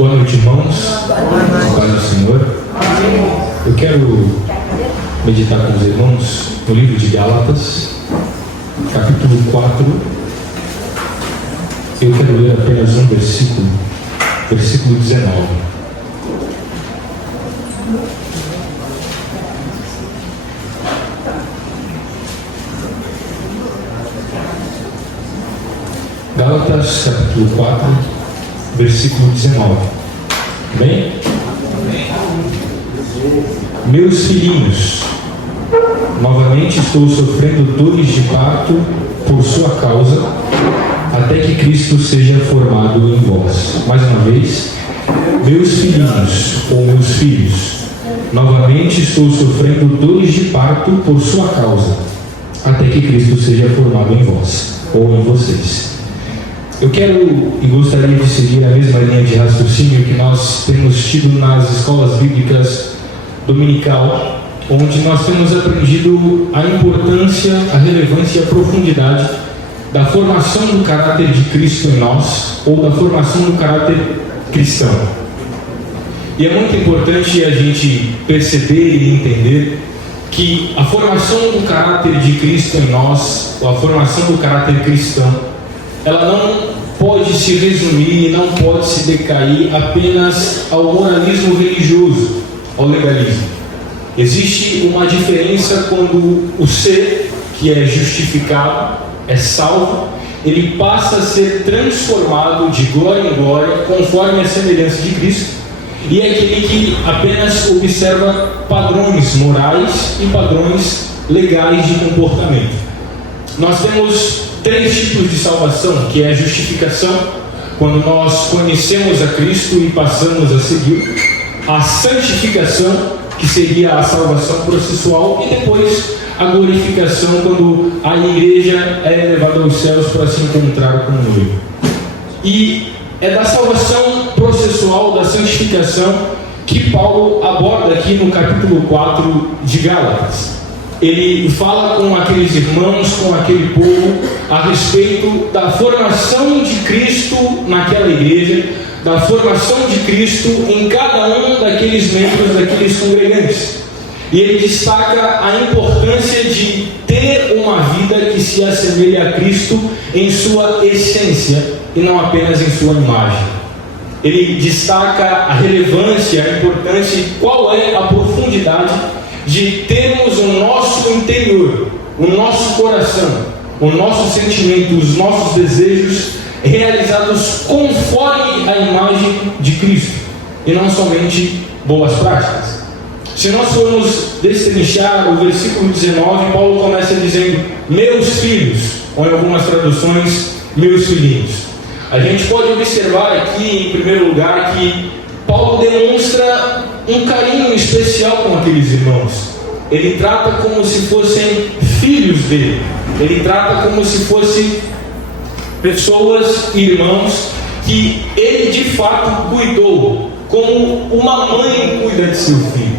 Boa noite, irmãos. Paz do Senhor. Eu quero meditar com os irmãos no livro de Gálatas, capítulo 4. Eu quero ler apenas um versículo, versículo 19. Gálatas, capítulo 4, versículo 19. Bem? Meus filhinhos, novamente estou sofrendo dores de parto por sua causa, até que Cristo seja formado em vós. Mais uma vez, meus filhinhos ou meus filhos, novamente estou sofrendo dores de parto por sua causa, até que Cristo seja formado em vós ou em vocês. Eu quero e gostaria de seguir a mesma linha de raciocínio que nós temos tido nas escolas bíblicas dominical, onde nós temos aprendido a importância, a relevância e a profundidade da formação do caráter de Cristo em nós, ou da formação do caráter cristão. E é muito importante a gente perceber e entender que a formação do caráter de Cristo em nós, ou a formação do caráter cristão, ela não pode se resumir, não pode se decair apenas ao moralismo religioso, ao legalismo. Existe uma diferença quando o ser que é justificado, é salvo, ele passa a ser transformado de glória em glória, conforme a semelhança de Cristo, e é aquele que apenas observa padrões morais e padrões legais de comportamento. Nós temos 3 tipos de salvação, que é a justificação, quando nós conhecemos a Cristo e passamos a seguir; a santificação, que seria a salvação processual; e depois a glorificação, quando a igreja é elevada aos céus para se encontrar com o noivo. E é da salvação processual, da santificação, que Paulo aborda aqui no capítulo 4 de Gálatas. Ele fala com aqueles irmãos, com aquele povo, a respeito da formação de Cristo naquela igreja, da formação de Cristo em cada um daqueles membros, daqueles congregantes. E ele destaca a importância de ter uma vida que se assemelhe a Cristo em sua essência e não apenas em sua imagem. Ele destaca a relevância, a importância e qual é a profundidade de termos o nosso interior, o nosso coração, o nosso sentimento, os nossos desejos realizados conforme a imagem de Cristo, e não somente boas práticas. Se nós formos destrinchar o versículo 19, Paulo começa dizendo: meus filhos, ou em algumas traduções, meus filhinhos. A gente pode observar aqui, em primeiro lugar, que Paulo demonstra um carinho especial com aqueles irmãos. Ele trata como se fossem filhos dele. Ele trata como se fossem pessoas, irmãos, que ele de fato cuidou, como uma mãe cuida de seu filho.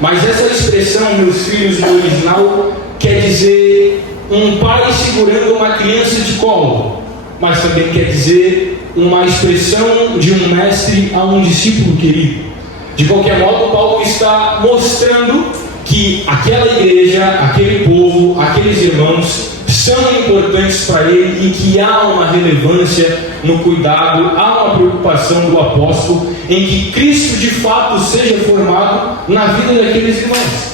Mas essa expressão, meus filhos, no original, quer dizer um pai segurando uma criança de colo, mas também quer dizer uma expressão de um mestre a um discípulo querido. De qualquer modo, Paulo está mostrando que aquela igreja, aquele povo, aqueles irmãos são importantes para ele, e que há uma relevância no cuidado, há uma preocupação do apóstolo em que Cristo de fato seja formado na vida daqueles irmãos.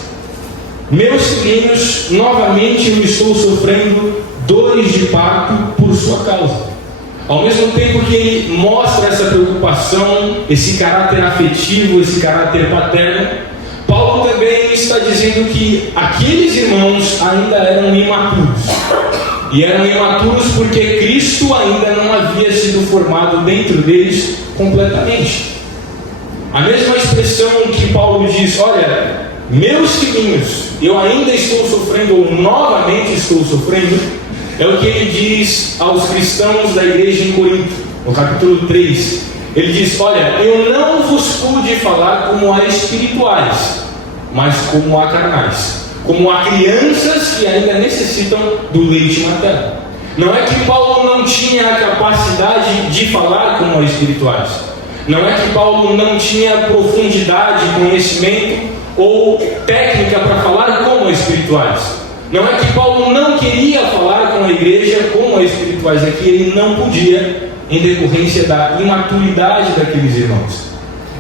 Meus filhinhos, novamente eu estou sofrendo dores de parto por sua causa. Ao mesmo tempo que ele mostra essa preocupação, esse caráter afetivo, esse caráter paterno, Paulo também está dizendo que aqueles irmãos ainda eram imaturos. E eram imaturos porque Cristo ainda não havia sido formado dentro deles completamente. A mesma expressão que Paulo diz: olha, meus filhinhos, eu ainda estou sofrendo, ou novamente estou sofrendo, é o que ele diz aos cristãos da igreja em Corinto, no capítulo 3. Ele diz: olha, eu não vos pude falar como a espirituais, mas como a carnais, como a crianças que ainda necessitam do leite materno. Não é que Paulo não tinha a capacidade de falar como a espirituais, Não é que Paulo não tinha profundidade, conhecimento ou técnica para falar como espirituais. Não é que Paulo não queria falar com a igreja como espirituais, é que ele não podia, em decorrência da imaturidade daqueles irmãos.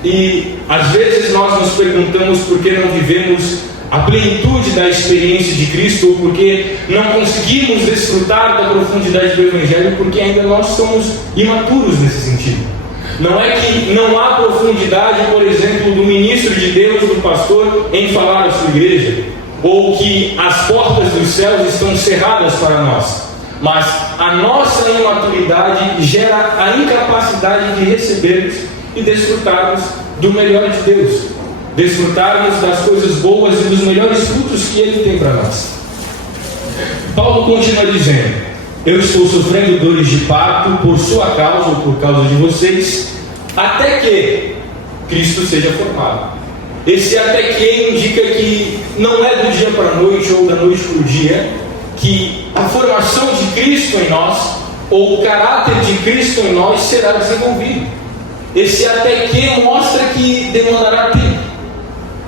E às vezes nós nos perguntamos por que não vivemos a plenitude da experiência de Cristo, ou porque não conseguimos desfrutar da profundidade do Evangelho, porque ainda nós somos imaturos nesse sentido. Não é que não há profundidade, por exemplo, do ministro de Deus, do pastor, em falar à sua igreja, ou que as portas dos céus estão cerradas para nós, mas a nossa imaturidade gera a incapacidade de recebermos e desfrutarmos do melhor de Deus, desfrutarmos das coisas boas e dos melhores frutos que Ele tem para nós. Paulo continua dizendo: eu estou sofrendo dores de parto por sua causa ou por causa de vocês, até que Cristo seja formado. Esse até que indica que não é do dia para a noite ou da noite para o dia que a formação de Cristo em nós, ou o caráter de Cristo em nós, será desenvolvido. Esse até que mostra que demandará tempo,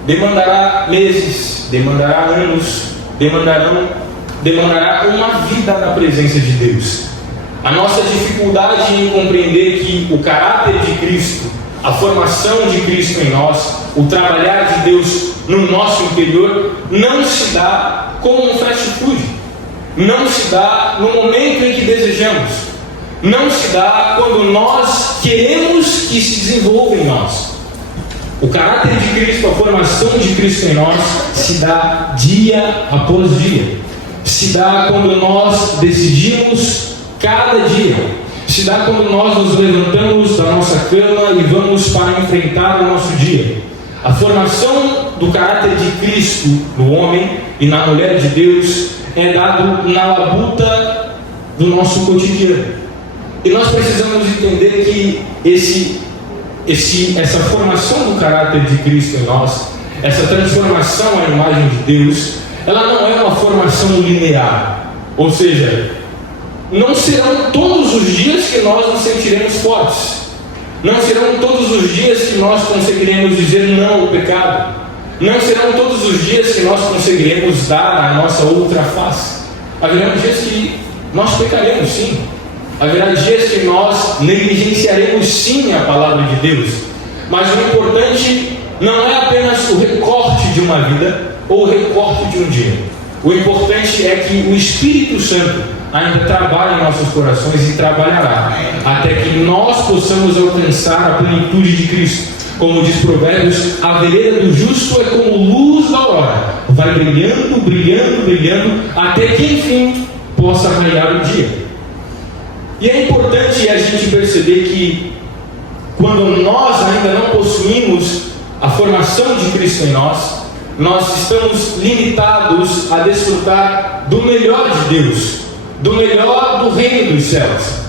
demandará meses, demandará anos, demandará uma vida na presença de Deus. A nossa dificuldade em compreender que o caráter de Cristo, a formação de Cristo em nós, o trabalhar de Deus no nosso interior, não se dá como um fast food, não se dá no momento em que desejamos, não se dá quando nós queremos que se desenvolva em nós. O caráter de Cristo, a formação de Cristo em nós, se dá dia após dia, se dá quando nós decidimos cada dia, se dá quando nós nos levantamos da nossa cama e vamos para enfrentar o nosso dia. A formação do caráter de Cristo no homem e na mulher de Deus é dado na labuta do nosso cotidiano. E nós precisamos entender que essa formação do caráter de Cristo em nós, essa transformação à imagem de Deus, ela não é uma formação linear. Ou seja, não serão todos os dias que nós nos sentiremos fortes. Não serão todos os dias que nós conseguiremos dizer não ao pecado. Não serão todos os dias que nós conseguiremos dar a nossa outra face. Haverá dias que nós pecaremos, sim. Haverá dias que nós negligenciaremos, sim, a palavra de Deus. Mas o importante não é apenas o recorte de uma vida ou o recorte de um dia. O importante é que o Espírito Santo ainda trabalha em nossos corações e trabalhará até que nós possamos alcançar a plenitude de Cristo. Como diz Provérbios, a vereda do justo é como luz da aurora, vai brilhando, brilhando, brilhando, até que enfim possa raiar o dia. E é importante a gente perceber que quando nós ainda não possuímos a formação de Cristo em nós, nós estamos limitados a desfrutar do melhor de Deus, do melhor do reino dos céus.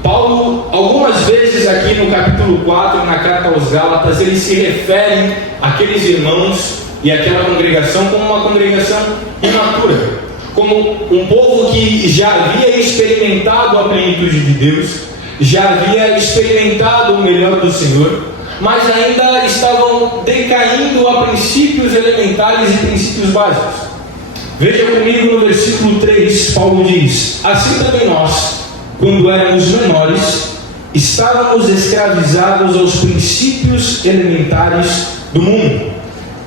Paulo, algumas vezes aqui no capítulo 4, na carta aos Gálatas, ele se refere àqueles irmãos e àquela congregação como uma congregação imatura, como um povo que já havia experimentado a plenitude de Deus, já havia experimentado o melhor do Senhor, mas ainda estavam decaindo a princípios elementares e princípios básicos. Veja comigo no versículo 3, Paulo diz: assim também nós, quando éramos menores, estávamos escravizados aos princípios elementares do mundo.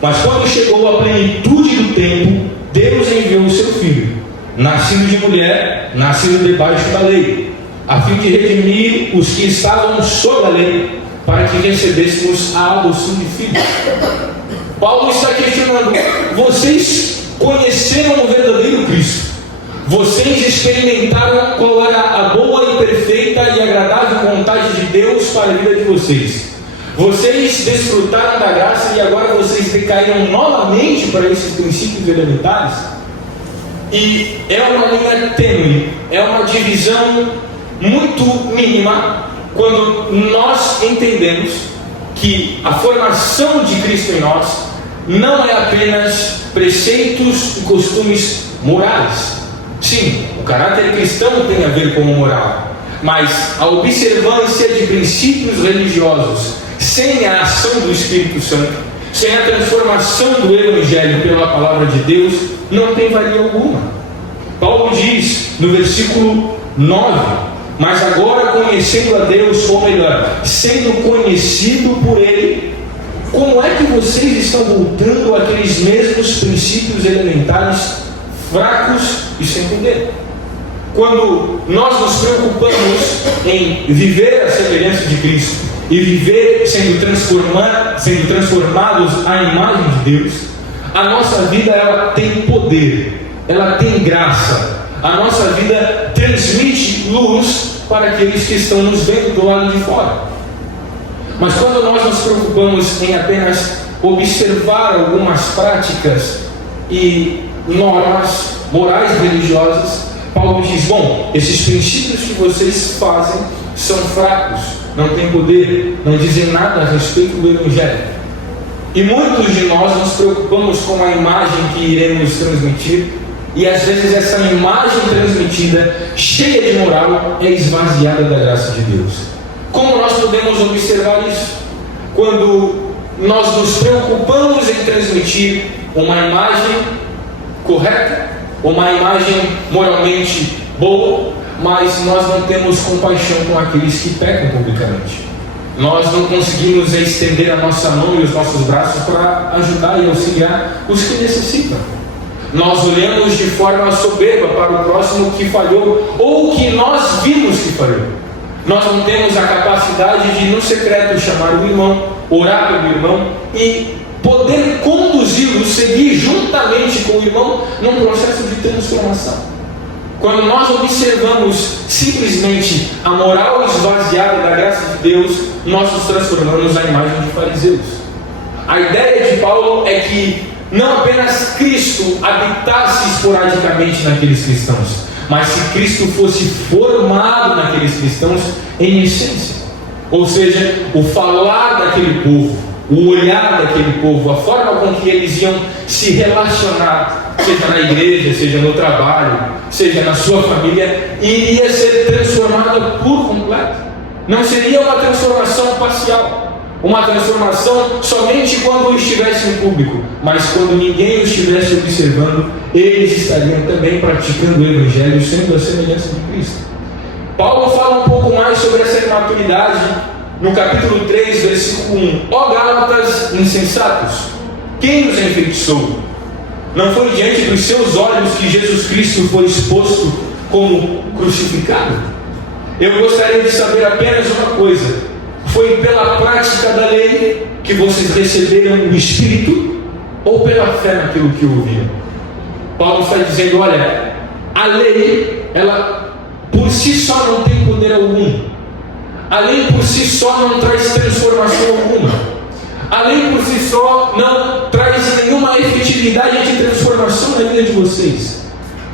Mas quando chegou a plenitude do tempo, Deus enviou o seu Filho, nascido de mulher, nascido debaixo da lei, a fim de redimir os que estavam sob a lei, para que recebêssemos a adoção de filhos. Paulo está questionando: vocês conheceram o verdadeiro Cristo? Vocês experimentaram qual era a boa e perfeita e agradável vontade de Deus para a vida de vocês? Vocês desfrutaram da graça e agora vocês decaíram novamente para esses princípios elementares? E é uma linha tênue, é uma divisão muito mínima quando nós entendemos que a formação de Cristo em nós não é apenas preceitos e costumes morais. Sim, o caráter cristão tem a ver com o moral, mas a observância de princípios religiosos sem a ação do Espírito Santo, sem a transformação do Evangelho pela palavra de Deus, não tem valia alguma. Paulo diz no versículo 9: mas agora conhecendo a Deus, ou melhor, sendo conhecido por Ele, como é que vocês estão voltando àqueles mesmos princípios elementares, fracos e sem poder? Quando nós nos preocupamos em viver a semelhança de Cristo e viver sendo transformados à imagem de Deus, a nossa vida ela tem poder, ela tem graça. A nossa vida transmite luz para aqueles que estão nos vendo do lado de fora. Mas quando nós nos preocupamos em apenas observar algumas práticas e normas morais religiosas, Paulo diz: bom, esses princípios que vocês fazem são fracos, não têm poder, não dizem nada a respeito do Evangelho. E muitos de nós nos preocupamos com a imagem que iremos transmitir, e às vezes essa imagem transmitida, cheia de moral, é esvaziada da graça de Deus. Como nós podemos observar isso? Quando nós nos preocupamos em transmitir uma imagem correta, uma imagem moralmente boa, mas nós não temos compaixão com aqueles que pecam publicamente. Nós não conseguimos estender a nossa mão e os nossos braços para ajudar e auxiliar os que necessitam. Nós olhamos de forma soberba para o próximo que falhou, ou que nós vimos que falhou. Nós não temos a capacidade de, no secreto, chamar o irmão, orar pelo irmão e poder conduzi-lo, seguir juntamente com o irmão num processo de transformação. Quando nós observamos simplesmente a moral esvaziada da graça de Deus, nós nos transformamos à imagem de fariseus. A ideia de Paulo é que não apenas Cristo habitasse esporadicamente naqueles cristãos, mas se Cristo fosse formado naqueles cristãos em essência. Ou seja, o falar daquele povo, o olhar daquele povo, a forma com que eles iam se relacionar, seja na igreja, seja no trabalho, seja na sua família, iria ser transformada por completo. Não seria uma transformação parcial, uma transformação somente quando estivesse em público, mas quando ninguém o estivesse observando, eles estariam também praticando o Evangelho, sendo a semelhança de Cristo. Paulo fala um pouco mais sobre essa imaturidade no capítulo 3, versículo 1. Ó Gálatas insensatos, quem os enfeitiçou? Não foi diante dos seus olhos que Jesus Cristo foi exposto como crucificado? Eu gostaria de saber apenas uma coisa: foi pela prática da lei que vocês receberam o Espírito, ou pela fé naquilo que ouviram? Paulo está dizendo: olha, a lei, ela por si só não tem poder algum. A lei por si só não traz transformação alguma. A lei por si só não traz nenhuma efetividade de transformação na vida de vocês.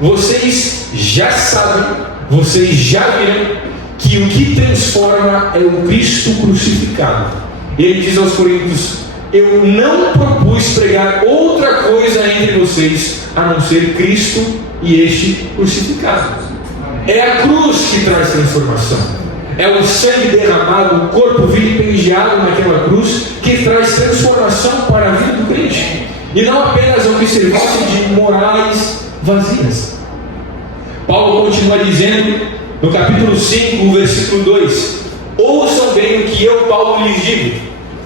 Vocês já sabem, vocês já viram que o que transforma é o Cristo crucificado. Ele diz aos Coríntios: eu não propus pregar outra coisa entre vocês a não ser Cristo e este crucificado. É a cruz que traz transformação. É o sangue derramado, o corpo vilipendiado naquela cruz que traz transformação para a vida do crente, e não apenas a observância de morais vazias. Paulo continua dizendo no capítulo 5, versículo 2: ouçam bem o que eu, Paulo, lhes digo.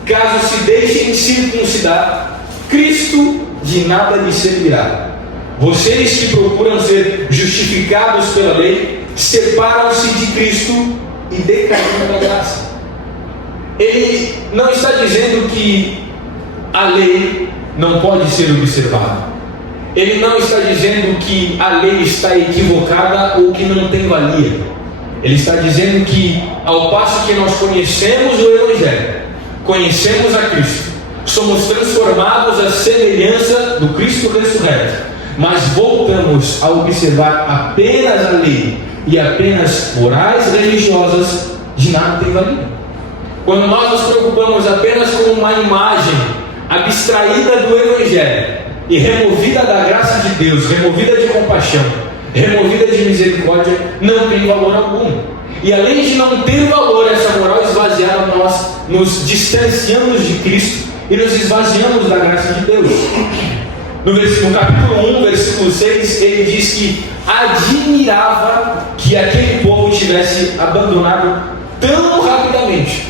Caso se deixem circuncidar, Cristo de nada lhes servirá. Vocês que procuram ser justificados pela lei, separam-se de Cristo e decaem da graça. Ele não está dizendo que a lei não pode ser observada. Ele não está dizendo que a lei está equivocada ou que não tem valia. Ele está dizendo que, ao passo que nós conhecemos o Evangelho, conhecemos a Cristo, somos transformados à semelhança do Cristo ressurreto, mas voltamos a observar apenas a lei e apenas morais religiosas, de nada tem valia. Quando nós nos preocupamos apenas com uma imagem abstraída do Evangelho e removida da graça de Deus, removida de compaixão, removida de misericórdia, não tem valor algum. E além de não ter valor, essa moral esvaziada, nós nos distanciamos de Cristo e nos esvaziamos da graça de Deus. No capítulo 1, versículo 6, ele diz que admirava que aquele povo tivesse abandonado tão rapidamente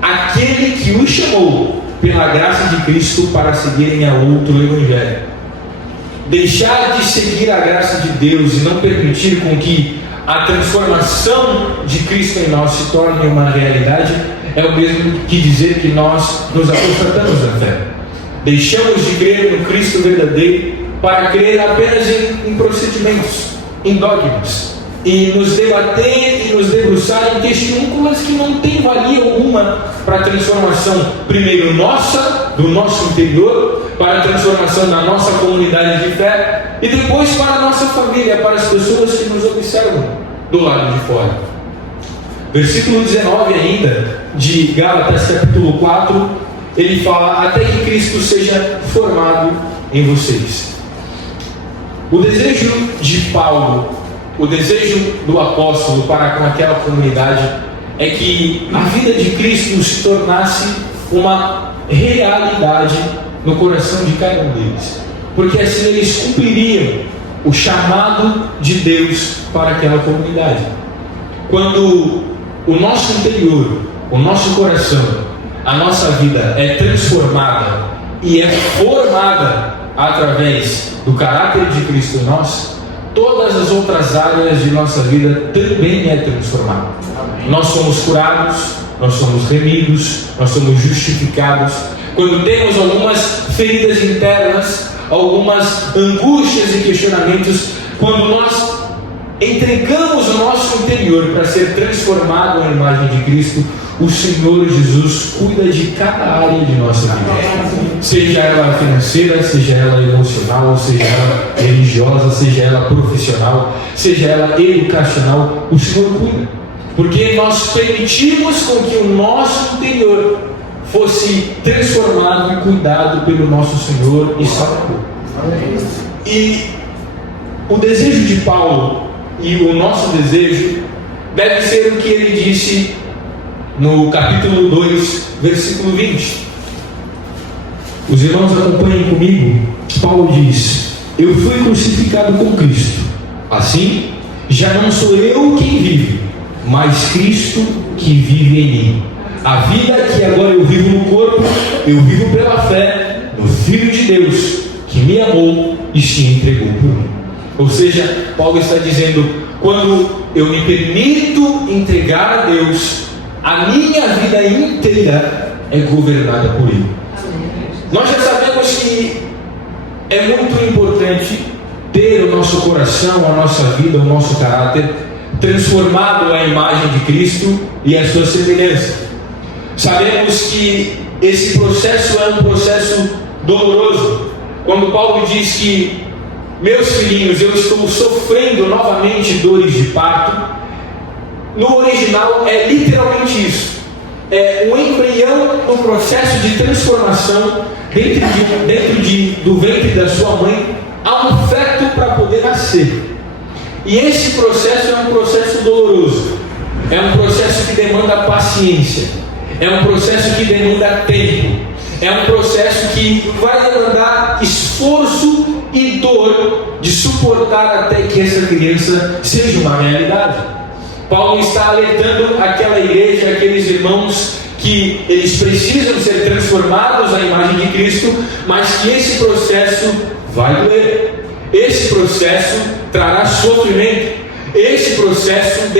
aquele que o chamou pela graça de Cristo para seguirem a outro evangelho. Deixar de seguir a graça de Deus e não permitir com que a transformação de Cristo em nós se torne uma realidade é o mesmo que dizer que nós nos apostatamos da fé. Deixamos de crer no Cristo verdadeiro para crer apenas em procedimentos, em dogmas, e nos debater e nos debruçar em questões que não têm valia alguma para a transformação, primeiro nossa, do nosso interior, para a transformação da nossa comunidade de fé, e depois para a nossa família, para as pessoas que nos observam do lado de fora. Versículo 19 ainda, de Gálatas capítulo 4, ele fala: até que Cristo seja formado em vocês. O desejo de Paulo, o desejo do apóstolo para com aquela comunidade é que a vida de Cristo se tornasse uma realidade no coração de cada um deles, porque assim eles cumpririam o chamado de Deus para aquela comunidade. Quando o nosso interior, o nosso coração, a nossa vida é transformada e é formada através do caráter de Cristo em nós, todas as outras áreas de nossa vida também é transformada. Nós somos curados, nós somos remidos, nós somos justificados. Quando temos algumas feridas internas, algumas angústias e questionamentos, quando nós entregamos o nosso interior para ser transformado à imagem de Cristo, o Senhor Jesus cuida de cada área de nossa vida, seja ela financeira, seja ela emocional, seja ela religiosa, seja ela profissional, seja ela educacional. O Senhor cuida, porque nós permitimos com que o nosso interior fosse transformado e cuidado pelo nosso Senhor e Salvador. E o desejo de Paulo e o nosso desejo deve ser o que ele disse no capítulo 2, versículo 20. Os irmãos acompanhem comigo. Paulo diz: eu fui crucificado com Cristo, assim já não sou eu quem vive, mas Cristo que vive em mim. A vida que agora eu vivo no corpo, eu vivo pela fé no Filho de Deus, que me amou e se entregou por mim. Ou seja, Paulo está dizendo: quando eu me permito entregar a Deus, a minha vida inteira é governada por Ele. Nós já sabemos que é muito importante ter o nosso coração, a nossa vida, o nosso caráter transformado à imagem de Cristo e à sua semelhança. Sabemos que esse processo é um processo doloroso. Quando Paulo diz que, meus filhinhos, eu estou sofrendo novamente dores de parto, no original é literalmente isso. É um embrião no processo de transformação dentro do ventre da sua mãe a um feto para poder nascer. E esse processo é um processo doloroso, é um processo que demanda paciência, é um processo que demanda tempo, é um processo que vai demandar esforço e dor de suportar até que essa criança seja uma realidade. Paulo está alertando aquela igreja, aqueles irmãos, que eles precisam ser transformados à imagem de Cristo, mas que esse processo vai doer. Esse processo trará sofrimento. Esse processo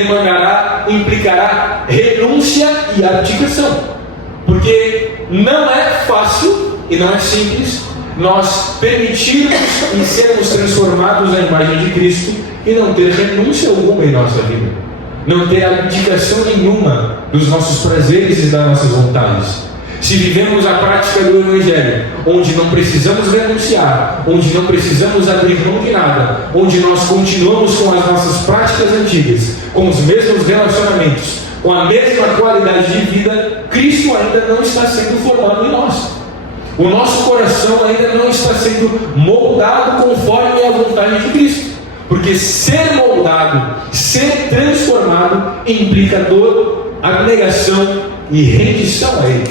implicará renúncia e abdicação. Porque não é fácil e não é simples nós permitirmos e sermos transformados à imagem de Cristo e não ter renúncia alguma em nossa vida, não ter abdicação nenhuma dos nossos prazeres e das nossas vontades. Se vivemos a prática do Evangelho, onde não precisamos renunciar, onde não precisamos abrir mão de nada, onde nós continuamos com as nossas práticas antigas, com os mesmos relacionamentos, com a mesma qualidade de vida, Cristo ainda não está sendo formado em nós. O nosso coração ainda não está sendo moldado conforme a vontade de Cristo. Porque ser moldado, ser transformado, implica dor, abnegação e rendição a Ele.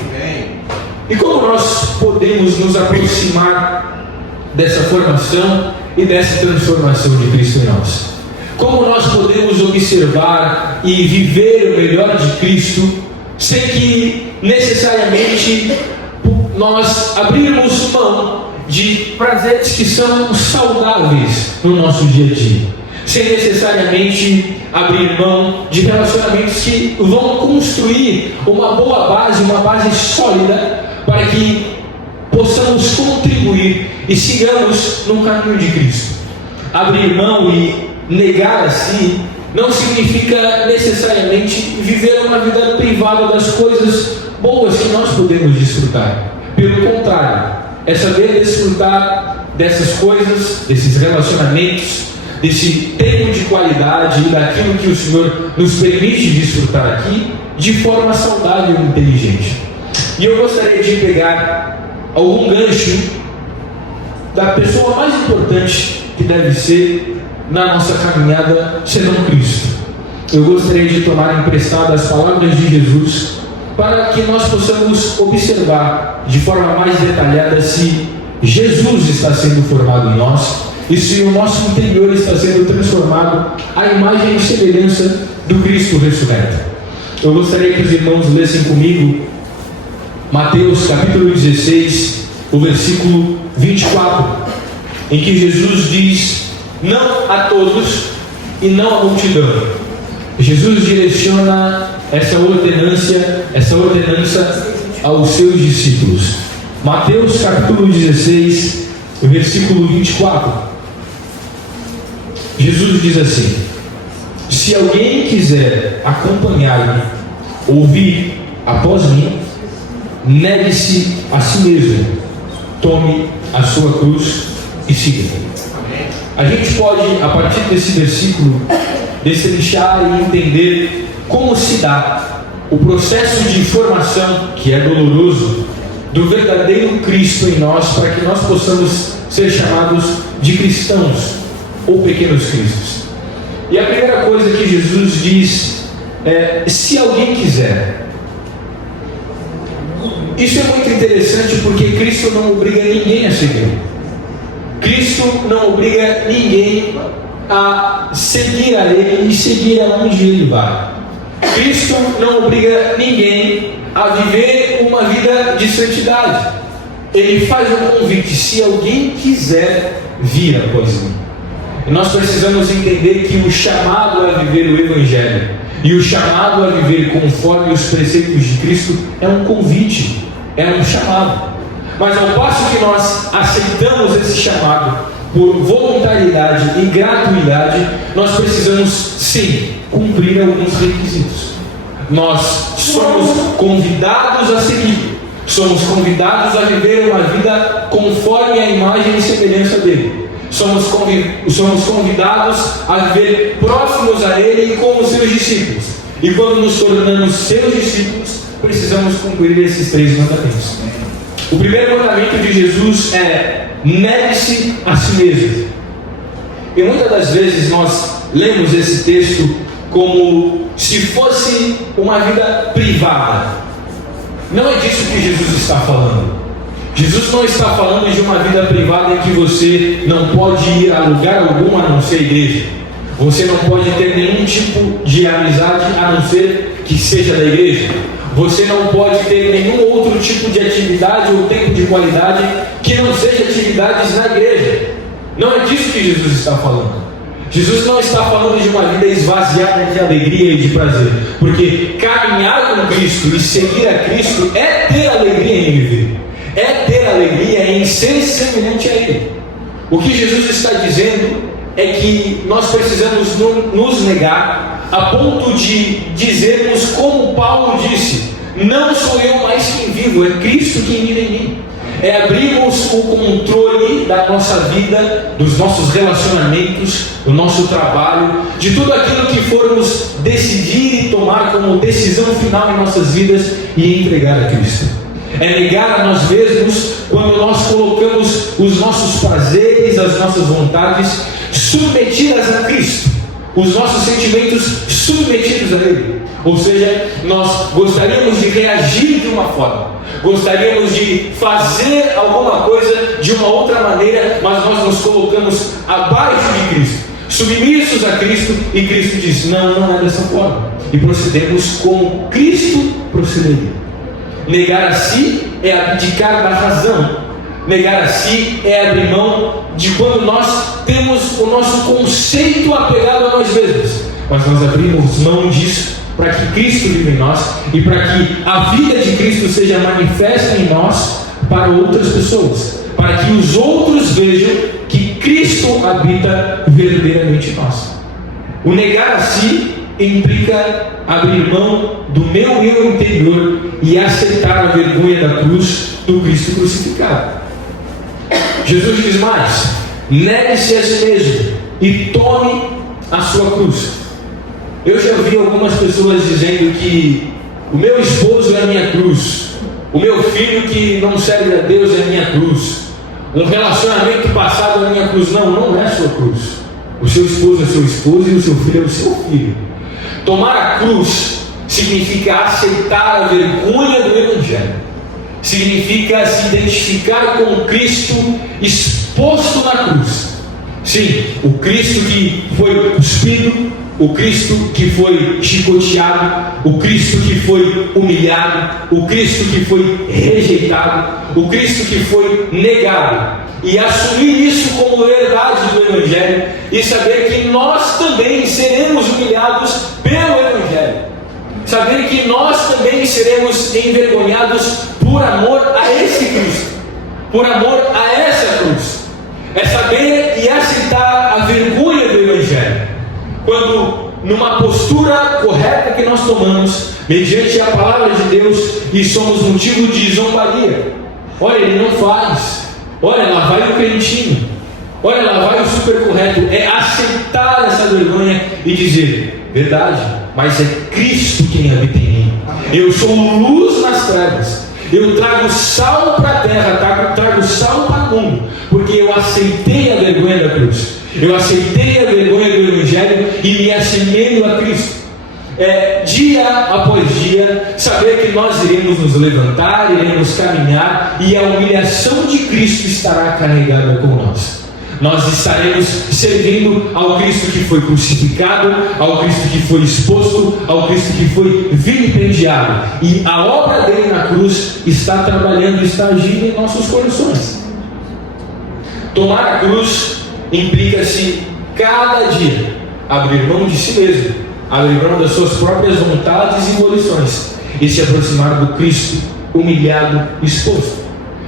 E como nós podemos nos aproximar dessa formação e dessa transformação de Cristo em nós? Como nós podemos observar e viver o melhor de Cristo sem que necessariamente nós abrirmos mão de prazeres que são saudáveis no nosso dia a dia, sem necessariamente abrir mão de relacionamentos que vão construir uma boa base, uma base sólida, para que possamos contribuir e sigamos no caminho de Cristo. Abrir mão e negar a si não significa necessariamente viver uma vida privada das coisas boas que nós podemos desfrutar. Pelo contrário, é saber desfrutar dessas coisas, desses relacionamentos, desse tempo de qualidade e daquilo que o Senhor nos permite desfrutar aqui, de forma saudável e inteligente. E eu gostaria de pegar algum gancho da pessoa mais importante que deve ser na nossa caminhada, senão Cristo. Eu gostaria de tomar emprestado as palavras de Jesus para que nós possamos observar de forma mais detalhada se Jesus está sendo formado em nós e se o nosso interior está sendo transformado à imagem e semelhança do Cristo ressurreto. Eu gostaria que os irmãos lessem comigo Mateus capítulo 16, o versículo 24, em que Jesus diz: não a todos e não à multidão. Jesus direciona essa ordenança aos seus discípulos. Mateus capítulo 16, versículo 24. Jesus diz assim: se alguém quiser acompanhar-me ou vir após mim, negue-se a si mesmo, tome a sua cruz e siga-me. A gente pode, a partir desse versículo, destrinchar e entender como se dá o processo de formação, que é doloroso, do verdadeiro Cristo em nós, para que nós possamos ser chamados de cristãos ou pequenos cristos. E a primeira coisa que Jesus diz é: se alguém quiser. Isso é muito interessante, porque Cristo não obriga ninguém a seguir. Cristo não obriga ninguém a seguir a Ele e seguir aonde Ele vai. Cristo não obriga ninguém a viver uma vida de santidade. Ele faz um convite: se alguém quiser vir após mim. E nós precisamos entender que o chamado a viver o Evangelho e o chamado a viver conforme os preceitos de Cristo é um convite, é um chamado. Mas ao passo que nós aceitamos esse chamado por voluntariedade e gratuidade, nós precisamos sim cumprir alguns requisitos. Nós somos convidados a seguir, somos convidados a viver uma vida conforme a imagem e semelhança dele. Somos convidados a viver próximos a Ele como seus discípulos. E quando nos tornamos seus discípulos, precisamos cumprir esses 3 mandamentos. O primeiro mandamento de Jesus é: negue-se a si mesmo. E muitas das vezes nós lemos esse texto como se fosse uma vida privada. Não é disso que Jesus está falando. Jesus não está falando de uma vida privada em que você não pode ir a lugar algum a não ser a igreja. Você não pode ter nenhum tipo de amizade a não ser que seja da igreja. Você não pode ter nenhum outro tipo de atividade ou tempo de qualidade que não seja atividades na igreja. Não é disso que Jesus está falando. Jesus não está falando de uma vida esvaziada de alegria e de prazer, porque caminhar com Cristo e seguir a Cristo é ter alegria em viver, é ter alegria em ser semelhante a Ele. O que Jesus está dizendo é que nós precisamos nos negar a ponto de dizermos como Paulo disse: não sou eu mais quem vivo, é Cristo quem vive em mim. É abrirmos o controle da nossa vida, dos nossos relacionamentos, do nosso trabalho, de tudo aquilo que formos decidir e tomar como decisão final em nossas vidas e entregar a Cristo. É negar a nós mesmos quando nós colocamos os nossos prazeres, as nossas vontades submetidas a Cristo, os nossos sentimentos submetidos a Ele. Ou seja, nós gostaríamos de reagir de uma forma, gostaríamos de fazer alguma coisa de uma outra maneira, mas nós nos colocamos abaixo de Cristo, submissos a Cristo, e Cristo diz: não, não é dessa forma, e procedemos como Cristo procederia. Negar a si é abdicar da razão, negar a si é abrir mão de quando nós temos o nosso conceito apegado a nós mesmos, mas nós abrimos mão disso para que Cristo viva em nós e para que a vida de Cristo seja manifesta em nós para outras pessoas, para que os outros vejam que Cristo habita verdadeiramente em nós. O negar a si implica abrir mão do meu eu interior e aceitar a vergonha da cruz do Cristo crucificado. Jesus diz mais: negue-se a si mesmo e tome a sua cruz. Eu já vi algumas pessoas dizendo que o meu esposo é a minha cruz, o meu filho que não serve a Deus é a minha cruz, um relacionamento passado é a minha cruz. Não, não é a sua cruz. O seu esposo é seu esposo e o seu filho é o seu filho. Tomar a cruz significa aceitar a vergonha do Evangelho, significa se identificar com Cristo exposto na cruz. Sim, o Cristo que foi cuspido, o Cristo que foi chicoteado, o Cristo que foi humilhado, o Cristo que foi rejeitado, o Cristo que foi negado. E assumir isso como verdade do Evangelho e saber que nós também seremos humilhados pelo Evangelho, saber que nós também seremos envergonhados por amor a esse Cristo, por amor a essa cruz. É saber e aceitar a vergonha do Evangelho, quando numa postura correta que nós tomamos mediante a palavra de Deus e somos motivo de zombaria. Olha, ele não faz, olha, lá vai o crentinho, olha, lá vai o super correto. É aceitar essa vergonha e dizer: verdade, mas é Cristo quem habita em mim. Eu sou luz nas trevas, eu trago sal para a terra, trago sal para o mundo, porque eu aceitei a vergonha da cruz, eu aceitei a vergonha do Evangelho e me assemelho a Cristo. Dia após dia, saber que nós iremos nos levantar, iremos caminhar, e a humilhação de Cristo estará carregada com nós. Nós estaremos servindo ao Cristo que foi crucificado, ao Cristo que foi exposto, ao Cristo que foi vilipendiado, e a obra dele na cruz está trabalhando, está agindo em nossos corações. Tomar a cruz implica-se cada dia abrir mão de si mesmo, abrir mão das suas próprias vontades e volições e se aproximar do Cristo humilhado, exposto.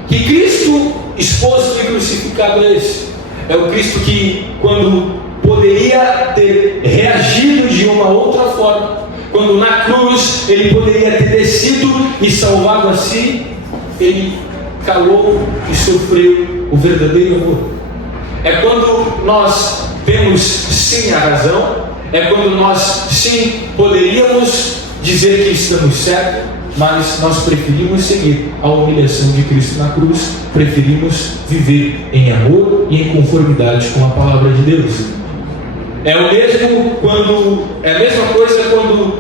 Que Cristo exposto e crucificado é esse? É o Cristo que, quando poderia ter reagido de uma outra forma, quando na cruz ele poderia ter descido e salvado a si, ele calou e sofreu o verdadeiro amor. É quando nós temos sim a razão, é quando nós sim poderíamos dizer que estamos certos, mas nós preferimos seguir a humilhação de Cristo na cruz, preferimos viver em amor e em conformidade com a palavra de Deus. É a mesma coisa quando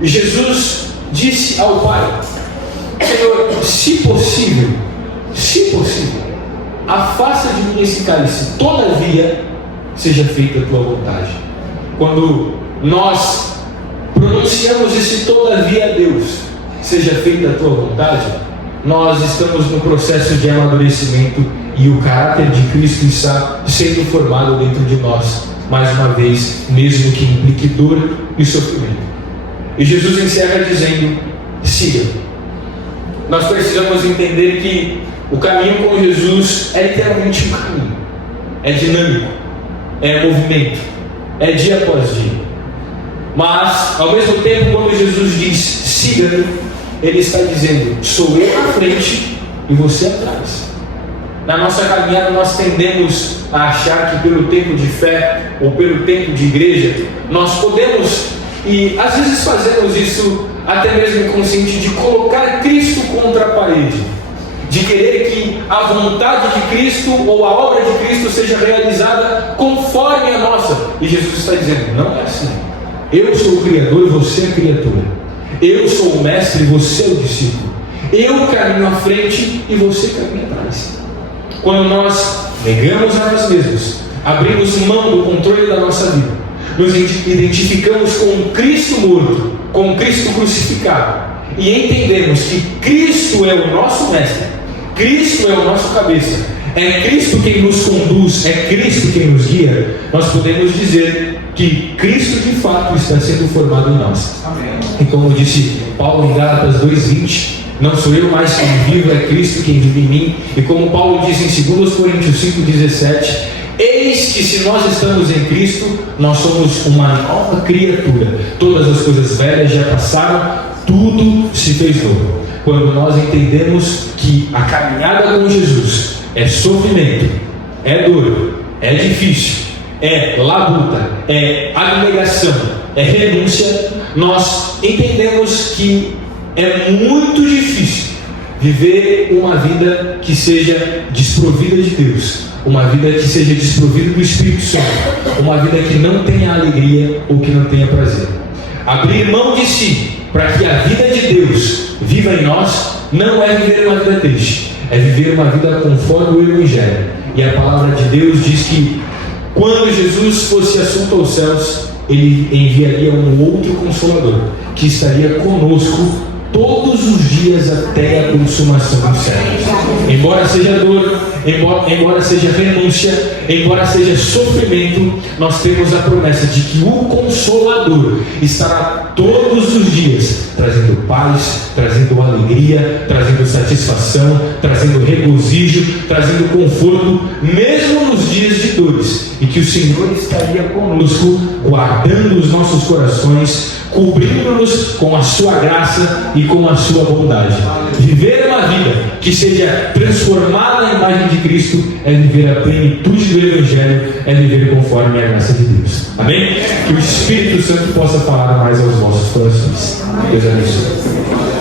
Jesus disse ao Pai: Senhor, se possível, afasta de mim esse cálice, todavia seja feita a tua vontade. Quando nós pronunciamos esse todavia a Deus, seja feita a tua vontade, nós estamos no processo de amadurecimento e o caráter de Cristo está sendo formado dentro de nós, mais uma vez, mesmo que implique dor e sofrimento. E Jesus encerra dizendo: siga. Nós precisamos entender que o caminho com Jesus é literalmente um caminho, é dinâmico, é movimento, é dia após dia. Mas, ao mesmo tempo, quando Jesus diz siga-me, ele está dizendo: sou eu na frente e você atrás. Na nossa caminhada nós tendemos a achar que pelo tempo de fé ou pelo tempo de igreja nós podemos, e às vezes fazemos isso até mesmo consciente, de colocar Cristo contra a parede, de querer que a vontade de Cristo ou a obra de Cristo seja realizada conforme a nossa. E Jesus está dizendo, não é assim. Eu sou o Criador e você é a criatura. Eu sou o mestre e você é o discípulo. Eu caminho à frente e você caminha atrás. Quando nós negamos a nós mesmos, abrimos mão do controle da nossa vida, nos identificamos com Cristo morto, com Cristo crucificado, e entendemos que Cristo é o nosso mestre, Cristo é o nosso cabeça, é Cristo quem nos conduz, é Cristo quem nos guia, nós podemos dizer que Cristo de fato está sendo formado em nós. Amém. E como disse Paulo em Gálatas 2:20, não sou eu mais quem vivo, é Cristo quem vive em mim. E como Paulo diz em 2 Coríntios 5:17, eis que se nós estamos em Cristo, nós somos uma nova criatura. Todas as coisas velhas já passaram, tudo se fez novo. Quando nós entendemos que a caminhada com Jesus é sofrimento, é dor, é difícil, é labuta, é abnegação, é renúncia, nós entendemos que é muito difícil viver uma vida que seja desprovida de Deus, uma vida que seja desprovida do Espírito Santo, uma vida que não tenha alegria ou que não tenha prazer. Abrir mão de si para que a vida de Deus viva em nós não é viver uma vida triste, é viver uma vida conforme o Evangelho. E a palavra de Deus diz que quando Jesus fosse assunto aos céus, Ele enviaria um outro Consolador, que estaria conosco todos os dias até a consumação dos séculos. Embora seja dor, embora seja renúncia, embora seja sofrimento, nós temos a promessa de que o Consolador estará todos os dias trazendo paz, trazendo alegria, trazendo satisfação, trazendo regozijo, trazendo conforto, mesmo nos dias de dores, e que o Senhor estaria conosco, guardando os nossos corações, cobrindo-nos com a sua graça e com a sua bondade. Viver uma vida que seja transformada na imagem de Cristo é viver a plenitude do Evangelho, é viver conforme a graça de Deus. Amém? Que o Espírito Santo possa falar mais aos nossos corações. Deus abençoe.